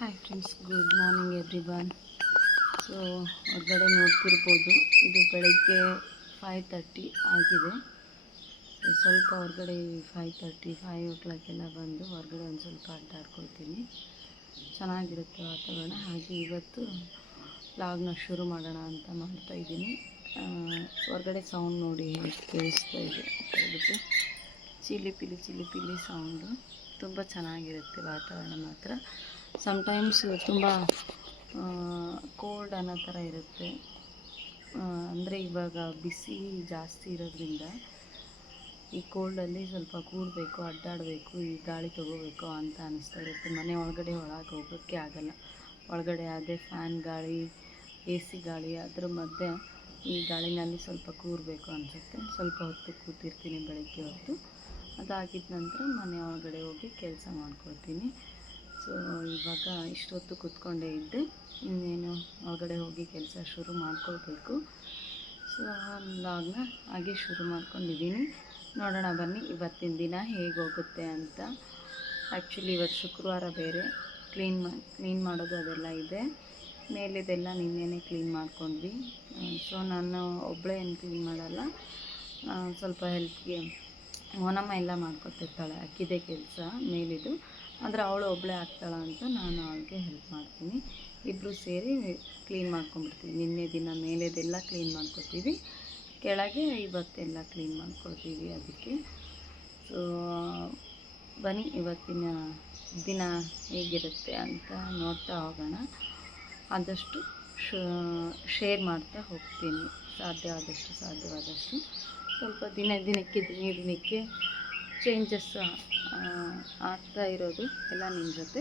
Hi friends, good morning everyone. So ಹೊರಗಡೆ ನೋಡ್ತಿರ್ಬೋದು, ಇದು ಬೆಳಗ್ಗೆ 5:30 ಆಗಿದೆ. ಸ್ವಲ್ಪ ಹೊರಗಡೆ 5:30 5 o'clock ಬಂದು ಹೊರಗಡೆ ಒಂದು ಸ್ವಲ್ಪ ಅಡ್ಡಾಡ್ಕೊಳ್ತೀನಿ. ಚೆನ್ನಾಗಿರುತ್ತೆ ವಾತಾವರಣ. ಹಾಗೆ ಇವತ್ತು ವ್ಲಾಗ್ನ ಶುರು ಮಾಡೋಣ ಅಂತ ಮಾಡ್ತಾಯಿದ್ದೀನಿ. ಹೊರಗಡೆ ಸೌಂಡ್ ನೋಡಿ ಹೇಗೆ ಕೇಳಿಸ್ತಾ ಇದೆ ಅಂತ ಹೇಳ್ಬಿಟ್ಟು, ಚಿಲಿ ಪಿಲಿ ಸೌಂಡು. ತುಂಬ ಚೆನ್ನಾಗಿರುತ್ತೆ ವಾತಾವರಣ ಮಾತ್ರ. ಸಮ್ಟೈಮ್ಸ್ ತುಂಬ ಕೋಲ್ಡ್ ಅನ್ನೋ ಥರ ಇರುತ್ತೆ. ಅಂದರೆ ಇವಾಗ ಬಿಸಿ ಜಾಸ್ತಿ ಇರೋದ್ರಿಂದ ಈ ಕೋಲ್ಡಲ್ಲಿ ಸ್ವಲ್ಪ ಕೂಡಬೇಕು, ಅಡ್ಡಾಡಬೇಕು, ಈ ಗಾಳಿ ತೊಗೋಬೇಕು ಅಂತ ಅನ್ನಿಸ್ತಾ ಇರುತ್ತೆ. ಮನೆ ಒಳಗಡೆ ಹೋಗೋಕ್ಕೆ ಆಗಲ್ಲ. ಒಳಗಡೆ ಅದೇ ಫ್ಯಾನ್ ಗಾಳಿ, ಎ ಸಿ ಗಾಳಿ, ಅದ್ರ ಮಧ್ಯೆ ಈ ಗಾಳಿನಲ್ಲಿ ಸ್ವಲ್ಪ ಕೂರಬೇಕು ಅನಿಸುತ್ತೆ. ಸ್ವಲ್ಪ ಹೊತ್ತು ಕೂತಿರ್ತೀನಿ ಬೆಳಗ್ಗೆ ಹೊತ್ತು. ಅದಾಗಿದ್ದ ನಂತರ ಮನೆ ಒಳಗಡೆ ಹೋಗಿ ಕೆಲಸ ಮಾಡ್ಕೊಳ್ತೀನಿ. ಸೊ ಇವಾಗ ಇಷ್ಟೊತ್ತು ಕೂತ್ಕೊಂಡೇ ಇದ್ದೆ, ಇನ್ನೇನು ಹೊರಗಡೆ ಹೋಗಿ ಕೆಲಸ ಶುರು ಮಾಡ್ಕೊಳ್ಬೇಕು. ಸೊ ವ್ಲಾಗ್ನ ಹಾಗೆ ಶುರು ಮಾಡ್ಕೊಂಡಿದ್ದೀನಿ. ನೋಡೋಣ ಬನ್ನಿ ಇವತ್ತಿನ ದಿನ ಹೇಗೆ ಹೋಗುತ್ತೆ ಅಂತ. ಆ್ಯಕ್ಚುಲಿ ಇವತ್ತು ಶುಕ್ರವಾರ ಬೇರೆ, ಕ್ಲೀನ್ ಮಾಡೋದು ಅದೆಲ್ಲ ಇದೆ. ಮೇಲಿದೆಲ್ಲ ನಿನ್ನೆನೇ ಕ್ಲೀನ್ ಮಾಡ್ಕೊಂಡ್ವಿ. ಸೊ ನಾನು ಒಬ್ಬಳೇ ಏನು ಕ್ಲೀನ್ ಮಾಡಲ್ಲ, ಸ್ವಲ್ಪ ಹೆಲ್ಪ್ಗೆ ಮೋನಮ್ಮ ಎಲ್ಲ ಮಾಡ್ಕೊತಿರ್ತಾಳೆ. ಅಕ್ಕಿದೆ ಕೆಲಸ ಮೇಲಿದು, ಆದರೆ ಅವಳು ಒಬ್ಬಳೇ ಆಗ್ತಾಳ ಅಂತ ನಾನು ಅವಳಿಗೆ ಹೆಲ್ಪ್ ಮಾಡ್ತೀನಿ. ಇಬ್ಬರು ಸೇರಿ ಕ್ಲೀನ್ ಮಾಡ್ಕೊಂಡ್ಬಿಡ್ತೀವಿ. ನಿನ್ನೆ ದಿನ ಮೇಲೆದೆಲ್ಲ ಕ್ಲೀನ್ ಮಾಡ್ಕೊತೀವಿ, ಕೆಳಗೆ ಇವತ್ತೆಲ್ಲ ಕ್ಲೀನ್ ಮಾಡ್ಕೊಳ್ತೀವಿ. ಅದಕ್ಕೆ ಸೊ ಬನ್ನಿ ಇವತ್ತಿನ ದಿನ ಹೇಗಿರುತ್ತೆ ಅಂತ ನೋಡ್ತಾ ಹೋಗೋಣ. ಆದಷ್ಟು ಶೇರ್ ಮಾಡ್ತಾ ಹೋಗ್ತೀನಿ, ಸಾಧ್ಯವಾದಷ್ಟು. ಸ್ವಲ್ಪ ದಿನಕ್ಕೆ ಚೇಂಜಸ್ ಆಗ್ತಾ ಇರೋದು ಎಲ್ಲ ನಿಮ್ಮ ಜೊತೆ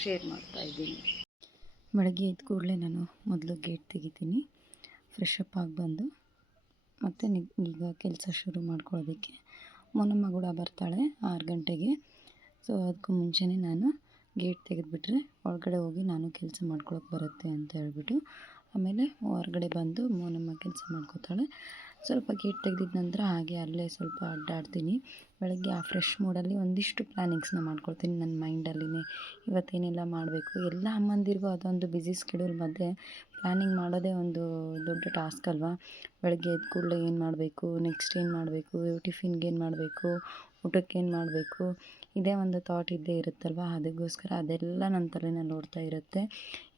ಶೇರ್ ಮಾಡ್ತಾಯಿದ್ದೀನಿ. ಬೆಳಗ್ಗೆ ಎದ್ದ ಕೂಡಲೇ ನಾನು ಮೊದಲು ಗೇಟ್ ತೆಗಿತೀನಿ, ಫ್ರೆಶ್ ಅಪ್ ಆಗಿ ಬಂದು ಮತ್ತು ಈಗ ಕೆಲಸ ಶುರು ಮಾಡ್ಕೊಳ್ಳೋದಕ್ಕೆ ಮೊನಮ್ಮ ಕೂಡ ಬರ್ತಾಳೆ 6 ಗಂಟೆಗೆ. ಸೊ ಅದಕ್ಕೂ ಮುಂಚೆನೇ ನಾನು ಗೇಟ್ ತೆಗೆದುಬಿಟ್ರೆ ಒಳಗಡೆ ಹೋಗಿ ನಾನು ಕೆಲಸ ಮಾಡ್ಕೊಳಕ್ಕೆ ಬರುತ್ತೆ ಅಂತ ಹೇಳ್ಬಿಟ್ಟು, ಆಮೇಲೆ ಹೊರಗಡೆ ಬಂದು ಮೊನಮ್ಮ ಕೆಲಸ ಮಾಡ್ಕೋತಾಳೆ. ಸ್ವಲ್ಪ ಗೇಟ್ ತೆಗೆದಿದ್ದ ನಂತರ ಹಾಗೆ ಅಲ್ಲೇ ಸ್ವಲ್ಪ ಅಡ್ಡಾಡ್ತೀನಿ. ಬೆಳಗ್ಗೆ ಆ ಫ್ರೆಶ್ ಮೂಡಲ್ಲಿ ಒಂದಿಷ್ಟು ಪ್ಲ್ಯಾನಿಂಗ್ಸ್ನ ಮಾಡ್ಕೊಳ್ತೀನಿ ನನ್ನ ಮೈಂಡಲ್ಲಿನೇ. ಇವತ್ತೇನೆಲ್ಲ ಮಾಡಬೇಕು, ಎಲ್ಲ ಅಮ್ಮಂದಿರಿಗೂ ಅದೊಂದು ಬ್ಯುಸಿ ಸ್ಕೆಡ್ಯೂಲ್ ಮಧ್ಯೆ ಪ್ಲ್ಯಾನಿಂಗ್ ಮಾಡೋದೇ ಒಂದು ದೊಡ್ಡ ಟಾಸ್ಕ್ ಅಲ್ವಾ. ಬೆಳಗ್ಗೆ ಎದ್ದ ಕೂಡಲೇ ಏನು ಮಾಡಬೇಕು, ನೆಕ್ಸ್ಟ್ ಏನು ಮಾಡಬೇಕು, ಟಿಫಿನ್ಗೆ ಏನು ಮಾಡಬೇಕು, ಊಟಕ್ಕೆ ಏನು ಮಾಡಬೇಕು, ಇದೇ ಒಂದು ಥಾಟ್ ಇದ್ದೇ ಇರುತ್ತಲ್ವ. ಅದಕ್ಕೋಸ್ಕರ ಅದೆಲ್ಲ ನನ್ನ ತಲೆನಲ್ಲಿ ಓಡ್ತಾ ಇರುತ್ತೆ.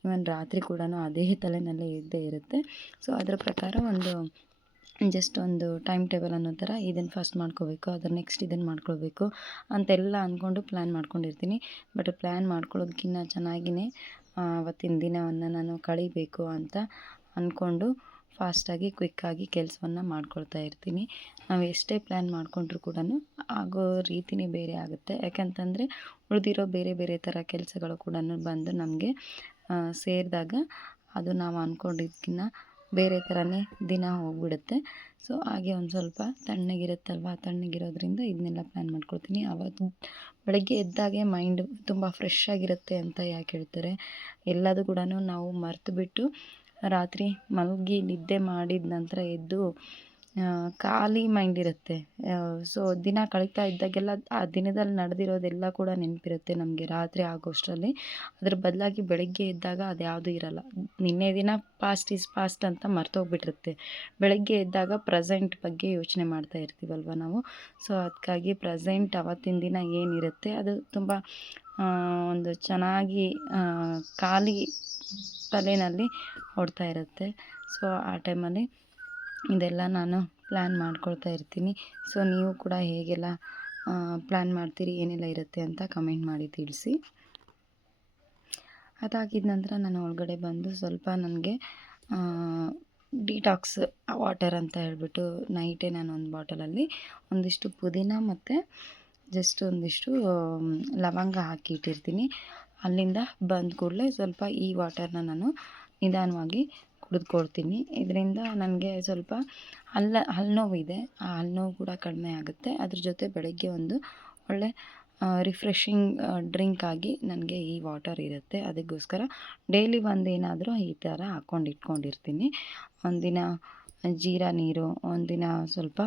ಇವನ್ ರಾತ್ರಿ ಕೂಡ ಅದೇ ತಲೆನಲ್ಲೇ ಇದ್ದೇ ಇರುತ್ತೆ. ಸೊ ಅದರ ಪ್ರಕಾರ ಜಸ್ಟ್ ಒಂದು ಟೈಮ್ ಟೇಬಲ್ ಅನ್ನೋ ಥರ ಇದನ್ನು ಫಸ್ಟ್ ಮಾಡ್ಕೋಬೇಕು, ಅದ್ರ ನೆಕ್ಸ್ಟ್ ಇದನ್ನು ಮಾಡ್ಕೊಳ್ಬೇಕು ಅಂತೆಲ್ಲ ಅಂದ್ಕೊಂಡು ಪ್ಲ್ಯಾನ್ ಮಾಡ್ಕೊಂಡಿರ್ತೀನಿ. ಬಟ್ ಪ್ಲ್ಯಾನ್ ಮಾಡ್ಕೊಳ್ಳೋದಕ್ಕಿಂತ ಚೆನ್ನಾಗಿಯೇ ಅವತ್ತಿನ ದಿನವನ್ನು ನಾನು ಕಳಿಬೇಕು ಅಂತ ಅಂದ್ಕೊಂಡು ಫಾಸ್ಟಾಗಿ ಕ್ವಿಕ್ಕಾಗಿ ಕೆಲಸವನ್ನು ಮಾಡ್ಕೊಳ್ತಾ ಇರ್ತೀನಿ. ನಾವು ಎಷ್ಟೇ ಪ್ಲ್ಯಾನ್ ಮಾಡಿಕೊಂಡ್ರೂ ಕೂಡ ಆಗೋ ರೀತಿಯೇ ಬೇರೆ ಆಗುತ್ತೆ. ಯಾಕಂತಂದರೆ ಉಳಿದಿರೋ ಬೇರೆ ಥರ ಕೆಲಸಗಳು ಕೂಡ ಬಂದು ನಮಗೆ ಸೇರಿದಾಗ ಅದು ನಾವು ಅಂದ್ಕೊಂಡಿದ್ದಕ್ಕಿಂತ ಬೇರೆ ಥರನೇ ದಿನ ಹೋಗ್ಬಿಡುತ್ತೆ. ಸೊ ಹಾಗೆ ಒಂದು ಸ್ವಲ್ಪ ತಣ್ಣಗಿರೋದ್ರಿಂದ ಇದನ್ನೆಲ್ಲ ಪ್ಲ್ಯಾನ್ ಮಾಡ್ಕೊಳ್ತೀನಿ. ಆವತ್ತು ಬೆಳಗ್ಗೆ ಎದ್ದಾಗೆ ಮೈಂಡ್ ತುಂಬ ಫ್ರೆಶ್ ಆಗಿರುತ್ತೆ ಅಂತ ಯಾಕೆ ಹೇಳ್ತಾರೆ, ಎಲ್ಲದೂ ಕೂಡ ನಾವು ಮರೆತುಬಿಟ್ಟು ರಾತ್ರಿ ಮಲಗಿ ನಿದ್ದೆ ಮಾಡಿದ ನಂತರ ಎದ್ದು ಖಾಲಿ ಮೈಂಡ್ ಇರುತ್ತೆ. ಸೊ ದಿನ ಕಳೀತಾ ಇದ್ದಾಗೆಲ್ಲ ಆ ದಿನದಲ್ಲಿ ನಡೆದಿರೋದೆಲ್ಲ ಕೂಡ ನೆನಪಿರುತ್ತೆ ನಮಗೆ ರಾತ್ರಿ ಆಗೋಷ್ಟರಲ್ಲಿ. ಅದ್ರ ಬದಲಾಗಿ ಬೆಳಗ್ಗೆ ಎದ್ದಾಗ ಅದ್ಯಾವುದೂ ಇರಲ್ಲ. ನಿನ್ನೆ ದಿನ ಪಾಸ್ಟ್ ಈಸ್ ಪಾಸ್ಟ್ ಅಂತ ಮರ್ತೋಗ್ಬಿಟ್ಟಿರುತ್ತೆ. ಬೆಳಗ್ಗೆ ಎದ್ದಾಗ ಪ್ರೆಸೆಂಟ್ ಬಗ್ಗೆ ಯೋಚನೆ ಮಾಡ್ತಾ ಇರ್ತೀವಲ್ವ ನಾವು. ಸೊ ಅದಕ್ಕಾಗಿ ಪ್ರೆಸೆಂಟ್ ಅವತ್ತಿನ ದಿನ ಏನಿರುತ್ತೆ ಅದು ತುಂಬ ಒಂದು ಚೆನ್ನಾಗಿ ಖಾಲಿ ತಲೆಯಲ್ಲಿ ಓಡ್ತಾ ಇರುತ್ತೆ. ಸೊ ಆ ಟೈಮಲ್ಲಿ ಇದೆಲ್ಲ ನಾನು ಪ್ಲ್ಯಾನ್ ಮಾಡ್ಕೊಳ್ತಾ ಇರ್ತೀನಿ. ಸೊ ನೀವು ಕೂಡ ಹೇಗೆಲ್ಲ ಪ್ಲ್ಯಾನ್ ಮಾಡ್ತೀರಿ, ಏನೆಲ್ಲ ಇರುತ್ತೆ ಅಂತ ಕಮೆಂಟ್ ಮಾಡಿ ತಿಳಿಸಿ. ಅದಾಗಿದ್ದ ನಂತರ ನಾನು ಒಳಗಡೆ ಬಂದು ಸ್ವಲ್ಪ ನನಗೆ ಡಿಟಾಕ್ಸ್ ವಾಟರ್ ಅಂತ ಹೇಳ್ಬಿಟ್ಟು ನೈಟೇ ನಾನು ಒಂದು ಬಾಟಲಲ್ಲಿ ಒಂದಿಷ್ಟು ಪುದೀನ ಮತ್ತು ಜಸ್ಟ್ ಒಂದಿಷ್ಟು ಲವಂಗ ಹಾಕಿ ಇಟ್ಟಿರ್ತೀನಿ. ಅಲ್ಲಿಂದ ಬಂದ ಕೂಡಲೇ ಸ್ವಲ್ಪ ಈ ವಾಟರ್ನ ನಾನು ನಿಧಾನವಾಗಿ ಕುಡಿದುಕೊಳ್ತೀನಿ. ಇದರಿಂದ ನನಗೆ ಸ್ವಲ್ಪ ಹಲ್ಲು ನೋವಿದೆ, ಆ ಹಲ್ಲು ನೋವು ಕೂಡ ಕಡಿಮೆ ಆಗುತ್ತೆ. ಅದ್ರ ಜೊತೆ ಬೆಳಗ್ಗೆ ಒಂದು ಒಳ್ಳೆ ರಿಫ್ರೆಶಿಂಗ್ ಡ್ರಿಂಕ್ ಆಗಿ ನನಗೆ ಈ ವಾಟರ್ ಇರುತ್ತೆ. ಅದಕ್ಕೋಸ್ಕರ ಡೈಲಿ ಒಂದೇನಾದರೂ ಈ ಥರ ಇಟ್ಕೊಂಡಿರ್ತೀನಿ. ಒಂದಿನ ಜೀರಾ ನೀರು, ಒಂದಿನ ಸ್ವಲ್ಪ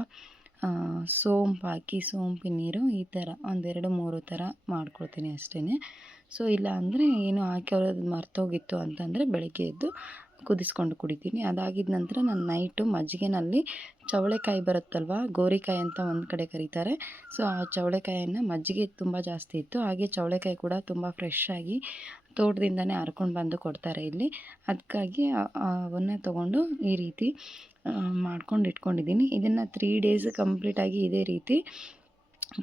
ಸೋಂಪು ಹಾಕಿ ಸೋಂಪಿನ ನೀರು ಈ ಥರ 1 2 3 ಥರ ಮಾಡ್ಕೊಳ್ತೀನಿ ಅಷ್ಟೇ. ಸೊ ಇಲ್ಲ ಅಂದರೆ ಏನು ಹಾಕಿರೋದು ಮರ್ತೋಗಿತ್ತು ಅಂತಂದರೆ ಬೆಳಗ್ಗೆ ಎದ್ದು ಕುದಿಸ್ಕೊಂಡು ಕುಡಿತೀನಿ. ಅದಾಗಿದ ನಂತರ ನಾನು ನೈಟು ಮಜ್ಜಿಗೆನಲ್ಲಿ ಚವಳೆಕಾಯಿ ಬರುತ್ತಲ್ವ, ಗೋರಿಕಾಯಿ ಅಂತ ಒಂದು ಕಡೆ ಕರೀತಾರೆ. ಸೊ ಆ ಚವಳೆಕಾಯನ್ನು ಮಜ್ಜಿಗೆ ತುಂಬ ಜಾಸ್ತಿ ಇತ್ತು, ಹಾಗೆ ಚವಳೆಕಾಯಿ ಕೂಡ ತುಂಬ ಫ್ರೆಶ್ ಆಗಿ ತೋಟದಿಂದನೇ ಹರ್ಕೊಂಡು ಬಂದು ಕೊಡ್ತಾರೆ ಇಲ್ಲಿ. ಅದಕ್ಕಾಗಿ ಅವನ್ನ ತೊಗೊಂಡು ಈ ರೀತಿ ಮಾಡ್ಕೊಂಡು ಇಟ್ಕೊಂಡಿದ್ದೀನಿ. ಇದನ್ನು 3 ಡೇಸ್ ಕಂಪ್ಲೀಟಾಗಿ ಇದೇ ರೀತಿ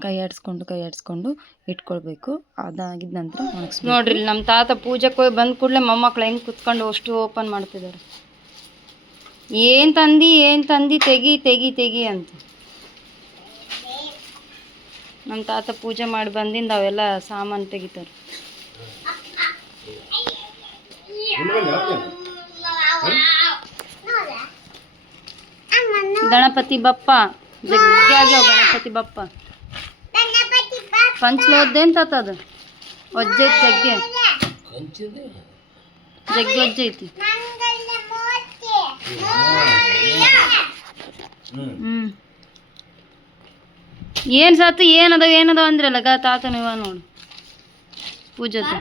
ಕೈ ಆಡಿಸ್ಕೊಂಡು ಇಟ್ಕೊಳ್ಬೇಕು. ಅದಾಗಿದ ನಂತರ ಒಣಗಿಸ್ಬೇಕು. ನೋಡ್ರಿ ನಮ್ಮ ತಾತ ಪೂಜೆಗೆ ಹೋಗಿ ಬಂದ ಕೂಡಲೇ ಮೊಮ್ಮಕ್ಳು ಹೆಂಗೆ ಕುತ್ಕೊಂಡು ಅಷ್ಟು ಓಪನ್ ಮಾಡ್ತಿದ್ದಾರೆ. ಏನು ತಂದು ತೆಗಿ ಅಂತ. ನಮ್ಮ ತಾತ ಪೂಜೆ ಮಾಡಿ ಬಂದಿಂದ ಅವೆಲ್ಲ ಸಾಮಾನು ತೆಗಿತಾರೆ. ಗಣಪತಿ ಬಪ್ಪ ಜಗ್ಗಿ ಗಣಪತಿ ಬಪ್ಪ ಪಂಚ್ಲೋದ್ದೇನು ತಾತದು ಒಜ್ಜೈತಿ ಜಗ್ಗಿ ಒಜ್ಜೈತಿ. ಏನು ಸಾತು ಏನದ ಅಂದ್ರಲ್ಲ ತಾತ ನೀವ ನೋಡು ಪೂಜದ್ದು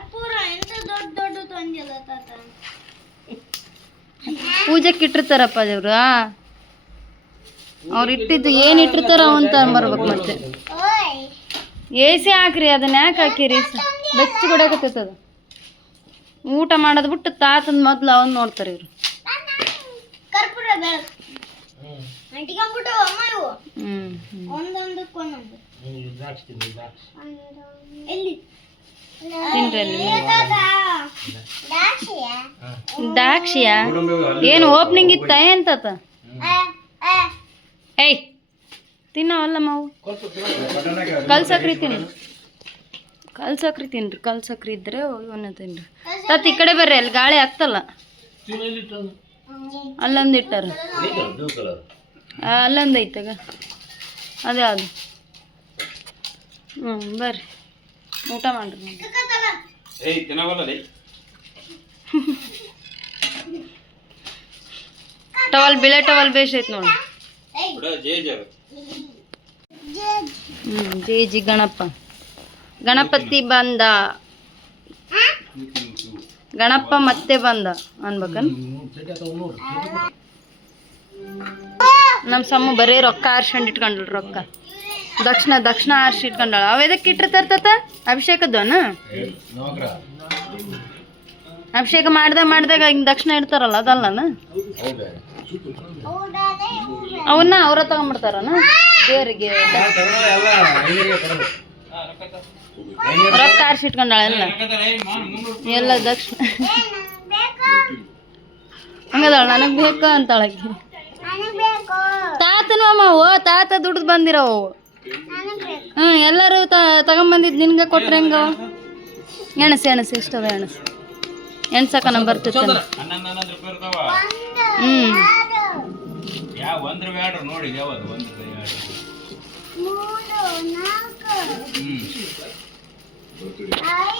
ಪೂಜೆಗೆ ಇಟ್ಟಿರ್ತಾರಪ್ಪ ದೇವ್ರು. ಅವ್ರು ಇಟ್ಟಿದ್ದು ಏನು ಇಟ್ಟಿರ್ತಾರ ಅವನ್ ತಗೊಂಬರ್ಬೇಕು. ಮತ್ತೆ ಏಸಿ ಹಾಕ್ರಿ, ಅದನ್ನ ಯಾಕೆ ಹಾಕಿರಿ? ಬೆಚ್ಚಿ ಕೊಡಕತ್ತದ. ಊಟ ಮಾಡೋದು ಬಿಟ್ಟು ತಾತನ ಮೊದ್ಲು ಅವನ್ ನೋಡ್ತಾರೆ ಇವ್ರು. ದಾಕ್ಷಿಯ ಏನು ಓಪನಿಂಗ್ ಇತ್ತ ಏನ್ ತಾತ? ಏಯ್ ತಿನ್ನವಲ್ಲ ಮಾವು. ಕಲ್ ಸಕ್ರಿ ತಿನ್ರಿ. ಕಲ್ ಸಕ್ರಿ ಇದ್ರೆ ಇವನ್ನ ತಿನ್ರಿ. ತಾತ ಈ ಕಡೆ ಬರ್ರಿ, ಅಲ್ಲಿ ಗಾಳಿ ಆಗ್ತಲ್ಲ. ಅಲ್ಲೊಂದು ಇಟ್ಟಾರ, ಅಲ್ಲೊಂದು ಐತಾಗ ಅದೇ ಅದು. ಬರ್ರಿ ಊಟ ಮಾಡ್ರಿ. ಟವಲ್ ಬಿಳೆ ಟವಲ್ ಬೇಸೈತ್ ನೋಡಿ. ಜೇಜಿ ಗಣಪತಿ ಬಂದ, ಗಣಪ ಮತ್ತೆ ಬಂದ ಅನ್ಬೇಕನ್. ನಮ್ಮ ಸಮ್ಮ ಬರೀ ರೊಕ್ಕ ಆರ್ಸ್ಕೊಂಡು ಇಟ್ಕೊಂಡಳ. ರೊಕ್ಕ ದಕ್ಷಿಣ ಆರ್ಸಿ ಇಟ್ಕೊಂಡಳ. ಅವ ಎದಕ್ಕೆ ಇಟ್ಟಿರ್ತಾರ ತಾತ? ಅಭಿಷೇಕದ್ದವನ ಅಭಿಷೇಕ ಮಾಡ್ದಾಗ ಹಿಂಗೆ ದಕ್ಷಿಣ ಇಡ್ತಾರಲ್ಲ ಅದಲ್ಲನ? ಅವನ್ನ ಅವ್ರ ತಗೊಂಡ್ಬಿಡ್ತಾರನ ದೇವರಿಗೆ? ರೊಕ್ಕ ಆರ್ಸಿ ಇಟ್ಕೊಂಡಾಳ ಎಲ್ಲ ದಕ್ಷಿಣ. ಹಂಗದಾಳ ನನಗ್ ಬೇಕು ಅಂತಾಳಕಿ. ತಾತನು ಅಮ್ಮವು ತಾತ ದುಡ್ದು ಬಂದಿರವು. ಎಲ್ಲರೂ ತಗೊಂಬಂದಿದ್ ನಿನ್ಗೆ ಕೊಟ್ರೆ ಹೆಂಗ? ಎಣಸು ಎಷ್ಟದ ಎಣ್ಸಕ ನಮ್ ಬರ್ತಿತ್ತ.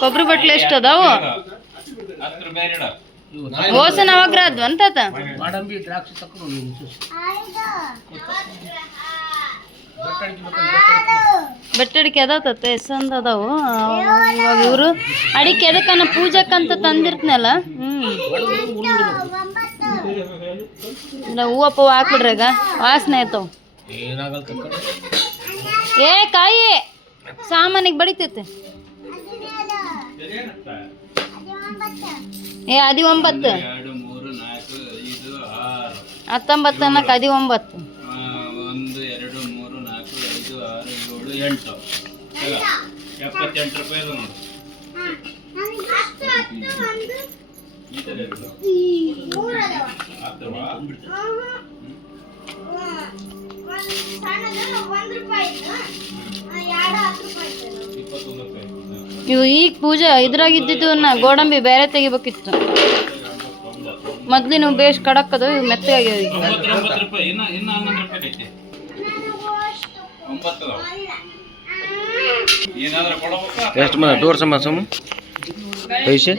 ಕೊಬ್ಬರಿ ಬಟ್ಲು ಎಷ್ಟು ಅದಾವು? ಓಸ ನವಗ್ರ ಅದ್ವ ಅಂತಾತ. ಬೆಟ್ಟಡಿಕೆ ಅದಾವತ್ತ ಎಷ್ಟೊಂದು ಅದಾವು. ಇವಾಗ ಇವರು ಅಡಿಕೆ ಎದಕ್ಕನ ಪೂಜಕ್ಕಂತ ತಂದಿರ್ತನಲ್ಲ. ಹೂವ ಪೂವ ಹಾಕ್ಬಿಡ್ರಾಗ ವಾಸನೆ ಆಯ್ತವ. ಏ ಕಾಯಿ ಸಾಮಾನಿಗೆ ಬಡಿತೈತೆ. ಏ 19 19 ಅನ್ನಕ್ಕೆ 19. 78 ರೂಪಾಯಿ ನೋಡಿ. ಇವು ಈಗ ಪೂಜೆ ಇದ್ರಾಗಿದ್ದು ಗೋಡಂಬಿ ಬೇರೆ ತೆಗಿಬೇಕಿತ್ತು. ಮೊದ್ಲು ನೀವು ಬೇಸ್ ಕಡಕ್ಕದು ಇವು ಮೆತ್ತಗಾಗ್ಯಾವ. ಎಷ್ಟು ಮಂದಿ ತೋರ್ಸಮ್ಮ ಸಮ ಪೈಸೆ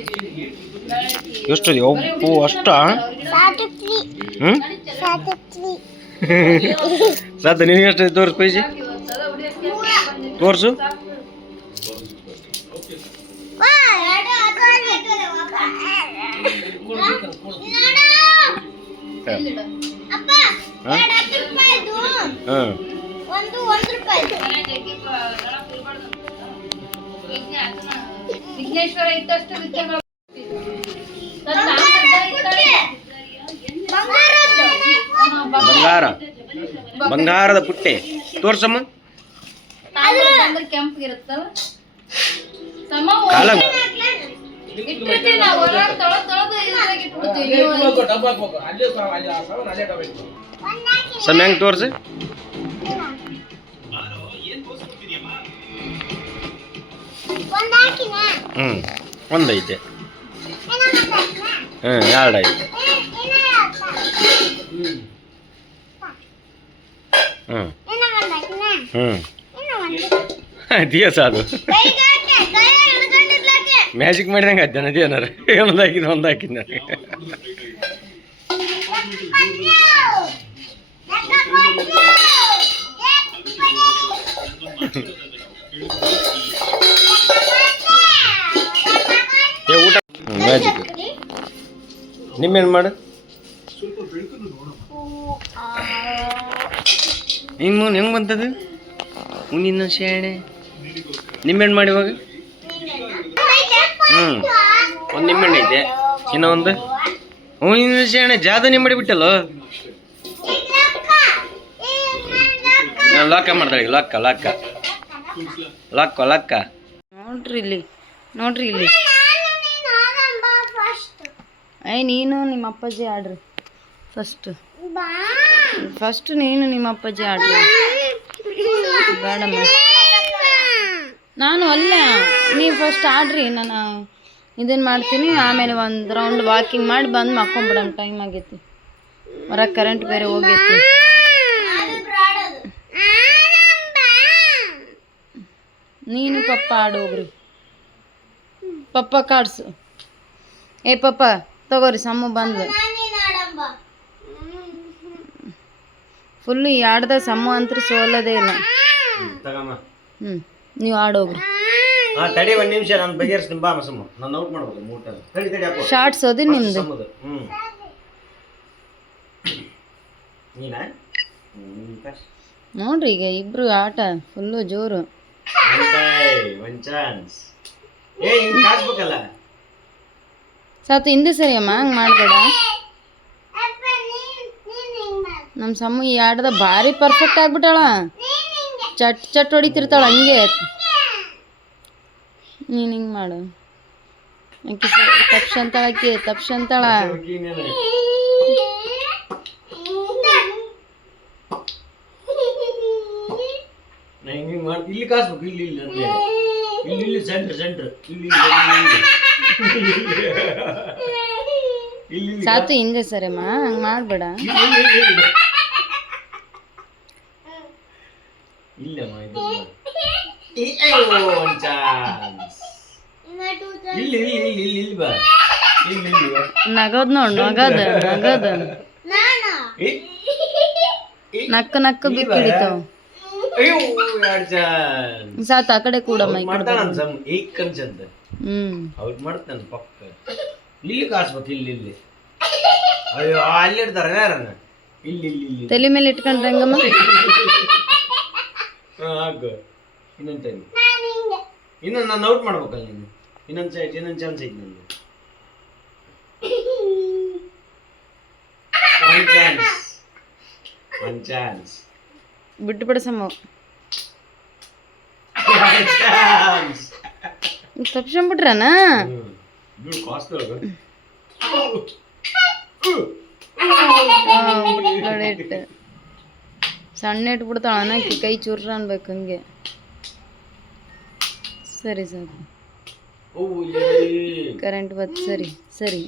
ಎಷ್ಟು? ಒಪ್ಪು ಅಷ್ಟ. ಸಾಧ್ಯ ನಿನಗೆ ಎಷ್ಟು ತೋರಿಸ್ ಪೈಸೆ ತೋರಿಸು. ವಿಘ್ನೇಶ್ವರ ಇದ್ದಷ್ಟು ವಿದ್ಯೆಗಳು ಬಂಗಾರದ ಪುಟ್ಟೆ ತೋರ್ಸಮ್ಮ. ಕೆಂಪಗಿರುತ್ತಲ್ಲ ಸಮ ಹೆಂಗ್ ತೋರ್ಸಿ. ಒಂದೈತೆ, ಎರಡೈತೆ, ದಿವಸ ಅದು ಮ್ಯಾಜಿಕ್ ಮಾಡಿದಂಗೆ ಆಯ್ತು ನದಿ ಏನಾರ ಒಂದು ಹಾಕಿನ ಊಟ ಮ್ಯಾಜಿಕ್. ನಿಮ್ಮೇನು ಮಾಡು ಹೆಂಗೆ ಬಂತದು ನಿನ್ನ ಶಾಣೆ. ನಿಂಬೆಹಣ್ಣು ಮಾಡಿ ಇವಾಗ. ಒಂದು ನಿಂಬೆಹಣ್ಣು ಐತೆ, ಇನ್ನೂ ಒಂದು ನಿನ್ನ ಶಾಣೆ ಜಾದು ನಿಂಬಡಿ ಬಿಟ್ಟಲ್ಲ. ಲಾಕ ಮಾಡ್ತಾಳೆ, ಲಾಕ್ಕ ಲಾಕ್ಕ ಲಾಕ್ಕ ಲಾಕ್ಕ. ನೋಡ್ರಿ ಇಲ್ಲಿ, ನೋಡ್ರಿ ಇಲ್ಲಿ. ನೀನು ನಿಮ್ಮ ಅಪ್ಪಾಜಿ ಆಡ್ರಿ ಫಸ್ಟ್ ನೀನು ನಿಮ್ಮ ಅಪ್ಪಾಜಿ ಆಡ್ರಿ. ಬೇಡಮ್ಮ, ನಾನು ಅಲ್ಲ, ನೀವು ಫಸ್ಟ್ ಆಡ್ರಿ. ನಾನು ಇದನ್ನು ಮಾಡ್ತೀನಿ, ಆಮೇಲೆ ಒಂದು ರೌಂಡ್ ವಾಕಿಂಗ್ ಮಾಡಿ ಬಂದು ಮಕ್ಕೊಂಬಿಡೋಣ. ಟೈಮ್ ಆಗೈತಿ, ಹೊರಗೆ ಕರೆಂಟ್ ಬೇರೆ ಹೋಗೈತಿ. ನೀನು ಪಪ್ಪ ಆಡೋಗ್ರಿ. ಪಪ್ಪ ಕಾಡ್ಸು. ಪಪ್ಪ ತಗೋರಿ, ಸಮ್ಮ ಬಂದ್ಲು. ಫುಲ್ಲು ಈ ಆಡ್ದ ಸಮ್ಮ ಅಂತೂ ಸೋಲೋದೇ ಇಲ್ಲ. ನೀವು ಆಡೋಗ್ರಿ. ತಡಿ ಒಂದು ನಿಮಿಷ, ನಾನು ಬಗೆಹರಿಸ್ತೀನಿ. ಬಾ ಸಮ್ಮ, ನಾನು ಔಟ್ ಮಾಡ್ಬೋದು. ಮೂಟ ಶಾರ್ಟ್ಸ್ ಓದಿ ನಿಮ್ದು. ನೋಡ್ರಿ, ಈಗ ಇಬ್ರು ಆಟ ಫುಲ್ಲು ಜೋರು. ಸಾತು ಹಿಂದೆ ಸರಿ ಅಮ್ಮ, ಹಂಗೆ ಮಾಡಬೇಡ. ನಮ್ಮ ಸಮ್ಮ ಈ ಆಟದ ಭಾರಿ ಪರ್ಫೆಕ್ಟ್ ಆಗ್ಬಿಟ್ಟಾಳ. ಚಟ್ ಹೊಡಿತಿರ್ತಾಳ ಹಂಗೆ. ನೀನು ಹಿಂಗೆ ಮಾಡು. ಆಕೆ ತಪ್ಸಂತಾಳ, ಆಕೆ ತಪ್ಸಂತಾಳ. ಇಲ್ಲಿ ಕಾಸ್ಬೇಕು, ಇಲ್ಲಿ ಇಲ್ಲಿ ಇಲ್ಲಿ ಸೆಂಟ್ರ್ ಸಾತು ಹಿಂದೆ ಸರಿಮ್ಮ, ಹಂಗೆ ಮಾಡಬೇಡ. ನಗದ್ ನೋಡ್, ನಗದ ನಕ್ಕ ಬಿಟ್ಟು ಹಿಡಿತಾವ. ಸಾತ್ ಆ ಕಡೆ ಕೂಡ ಮಾಡ್ತಾನೆ ಪಕ್ಕ. ಇಲ್ಲಿ ಕಾಸ್ಬೇಕು, ಇಲ್ಲಿ ಇಲ್ಲಿ. ಅಯ್ಯೋ, ಅಲ್ಲಿ ಇಡ್ತಾರ ಯಾರನ್ನ. ಇಲ್ಲಿ ಇಲ್ಲಿ ಇಲ್ಲಿ ತಲೆ ಮೇಲೆ ಇಟ್ಕೊಂಡ್ರೆ ಹಂಗಮ್ಮ. ಇನ್ನೊಂದು ಟೈಮ್, ಇನ್ನೊಂದು ನಾನು ಔಟ್ ಮಾಡ್ಬೇಕಲ್ಲ ನೀನು. ಇನ್ನೊಂದು ಚಾನ್ಸ್ ಐತಿ ನಂದು. ಒನ್ ಚಾನ್ಸ್ ಬಿಟ್ಟು ಬಿಡಸಮ್ಮ. ತಪ್ಸ್ಕೊಂಡ್ಬಿಟ್ರನ ಸಣ್ಣ ಇಟ್ಬಿಡ್ತಾಳ ಅನ್ನಕ್ಕೆ ಕೈ ಚೂರ್ರ ಅನ್ಬೇಕು ಹಂಗೆ. ಸರಿ ಸರಿ, ಕರೆಂಟ್ ಬತ್. ಸರಿ ಸರಿ.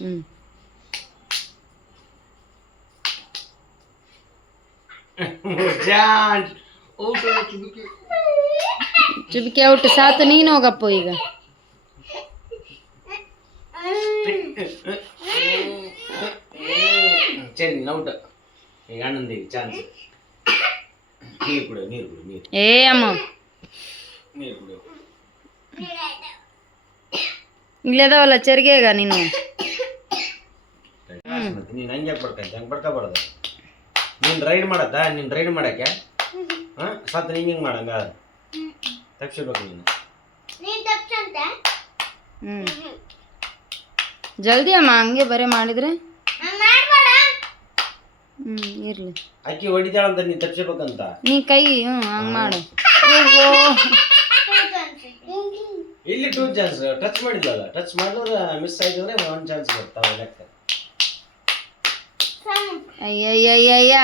ಚುಬಿಕೆ ಔಟ್. ಸಾತು ನೀನು ಹೋಗಪ್ಪ ಈಗ. ಸರಿ ಔಟ್. ಈಗ ಅಣ್ಣಂದಿಗೆ ಚಾನ್ಸ್. ನೀರು ಕುಡಿಯೋ ನೀರು ಏ ಅಮ್ಮ ನೀರು ಕುಡಿಯೋ. ಇಲ್ಲದವಲ್ಲ ಚರಿಗೆಗ ನೀನು. ಮತ್ತೆ ನೀನು ಹಂಗೆ ಬರ್ಕಂತ ಹಂಗೆ ಬರ್ಕೋಬಾರ್ದು. ನೀನು ರೈಡ್ ಮಾಡತ್ತಾ? ನೀನು ರೈಡ್ ಮಾಡಕ್ಕೆ ಹಾಂ ಸತ್ತು ಹಿಂಗೆ ಹಿಂಗೆ ಮಾಡಂಗ ತಪ್ಪಿಸ್ಬೇಕು ನೀನು. ಜಲ್ದಿ ಅಮ್ಮ, ಹಂಗೆ ಬರೀ ಮಾಡಿದ್ರೆ ಇರ್ಲಿ. ಅಕ್ಕಿ ಹೊಡಿತಾಳಂತ ನೀನು ತಪ್ಪಿಸ್ಬೇಕಂತ. ನೀ ಕೈ ಹಂಗೆ ಮಾಡು. ಇಲ್ಲಿ 2 ಚಾನ್ಸ್ ಟಚ್ ಮಾಡಿದ್ಲಲ್ಲ, ಟಚ್ ಮಾಡಿದ್ರೆ ಮಿಸ್ ಆಯ್ತಂದ್ರೆ 1 ಚಾನ್ಸ್ ಬರ್ತಾವೆ ಲೆಕ್ಕ. ಅಯ್ಯಯ್ಯಯ್ಯಯ್ಯ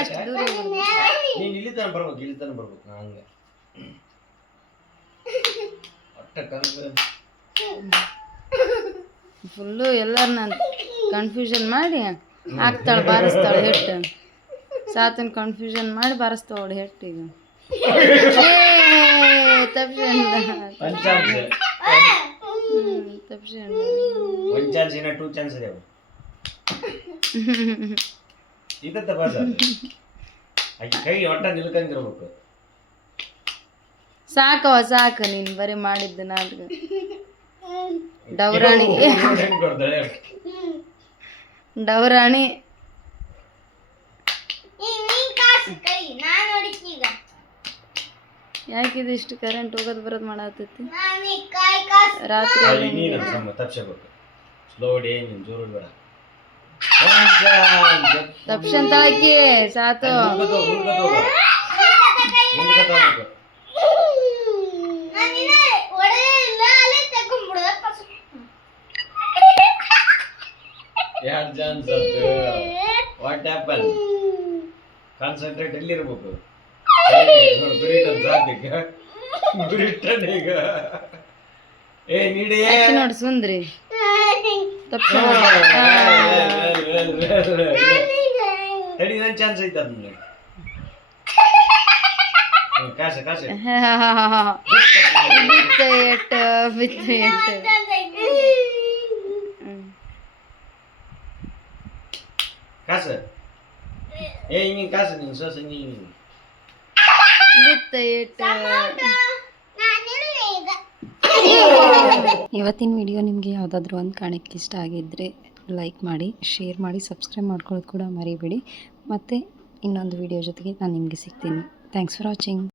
ಅಷ್ಟು ದೂರ ನೀನು ಇಲ್ಲಿ ತನಕ ಬರ್ಬೇಕು ಹಂಗೆ ಒಟ್ಟ ಫುಲ್ಲು ಎಲ್ಲರನ್ನ ಕನ್ಫ್ಯೂಷನ್ ಮಾಡಿ ಹಾಕ್ತಾಳೆ, ಬಾರಿಸ್ತಾಳೆ ಹೆಟ್ಟು. ಸಾತನ್ ಕನ್ಫ್ಯೂಷನ್ ಮಾಡಿ ಬಾರಿಸ್ತಾವಳು ಹೆಟ್ಟು. ಈಗ ಕೈ ಒಟ್ಟ ನಿಲ್ಕಂಗಿರ್ಬೇಕು. ಸಾಕವ ಸಾಕು, ನೀನು ಬರೀ ಮಾಡಿದ್ದು ನಾಟಕ. ಡೌರಾಣಿ ಡೌರಾಣಿ ಯಾಕಿದು ಇಷ್ಟು ಕರೆಂಟ್ ಹೋಗೋದು ಬರೋದು ಮಾಡತ್ತೈತಿ ರಾತ್ರಿ? ತಪ್ಸಂತ ಹಾಕಿ ಸಾತು. ವಾಟ್ ಆಪಲ್ ಕಾನ್ಸಂಟ್ರೇಟ್ ಎಲ್ಲಿರ್ಬೇಕು? ಏ ನೀಡಿ ನೋಡಿ ಸುಂದ್ರಿ ತಪ್ಸ ತಡಿ, ನನ್ ಚಾನ್ಸ್ ಐತ ಅದನ್ನ ಕಾಸ ಕಾಸ ಬಿತ್ತು ಎಟ್ಟು ಕಾಸ. ಏ ಹಿಂಗೆ ಕಾಸ ನೀನು ಸೋಸ ಹಿಂಗೆ ಬಿತ್ತು ಎಟ್ಟು. ಇವತ್ತಿನ ವಿಡಿಯೋ ನಿಮಗೆ ಯಾವುದಾದ್ರೂ ಒಂದು ಕಾಣಕ್ಕೆ ಇಷ್ಟ ಆಗಿದ್ದರೆ ಲೈಕ್ ಮಾಡಿ, ಶೇರ್ ಮಾಡಿ, ಸಬ್ಸ್ಕ್ರೈಬ್ ಮಾಡ್ಕೊಳ್ಳೋದು ಕೂಡ ಮರಿಬೇಡಿ. ಮತ್ತು ಇನ್ನೊಂದು ವಿಡಿಯೋ ಜೊತೆಗೆ ನಾನು ನಿಮಗೆ ಸಿಗ್ತೀನಿ. Thanks for watching.